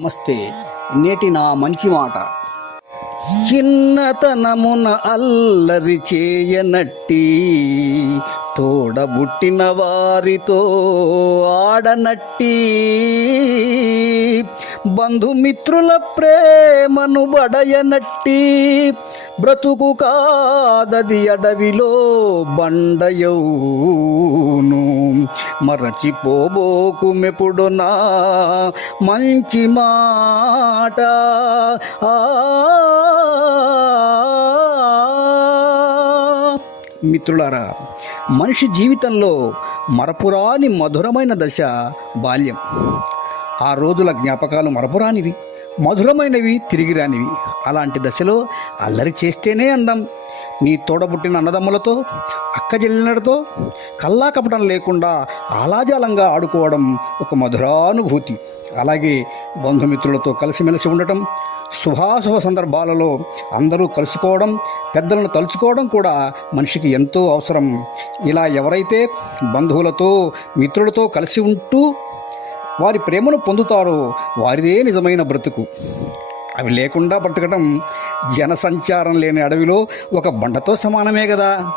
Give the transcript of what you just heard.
నమస్తే నేటి నా మంచి మాట. చిన్నతనమున అల్లరి చేయనట్టి తోడబుట్టిన వారితో ఆడనట్టి బంధుమిత్రుల ప్రేమను బడయనట్టి బ్రతుకు కాదది అడవిలో బండయౌను. మరచిపోబోకు మెప్పుడు నా మంచి మాట. ఆ మిత్రులారా మనిషి జీవితంలో మరపురాని మధురమైన దశ బాల్యం. ఆ రోజుల జ్ఞాపకాలు మరపురానివి. మధురమైనవి తిరిగి రానివి. అలాంటి దశలో అల్లరి చేస్తేనే అందం. నీ తోడబుట్టిన అన్నదమ్ములతో అక్క చెల్లెలతో కల్లా కపటం లేకుండా ఆలాజాలంగా ఆడుకోవడం ఒక మధురానుభూతి. అలాగే బంధుమిత్రులతో కలిసిమెలిసి ఉండటం శుభాశుభ సందర్భాలలో అందరూ కలుసుకోవడం పెద్దలను తలుచుకోవడం కూడా మనిషికి ఎంతో అవసరం. ఇలా ఎవరైతే బంధువులతో మిత్రులతో కలిసి ఉంటూ వారి ప్రేమను పొందుతారో. వారిదే నిజమైన బ్రతుకు. అవి లేకుండా బ్రతకడం జనసంచారం లేని అడవిలో ఒక బండతో సమానమే కదా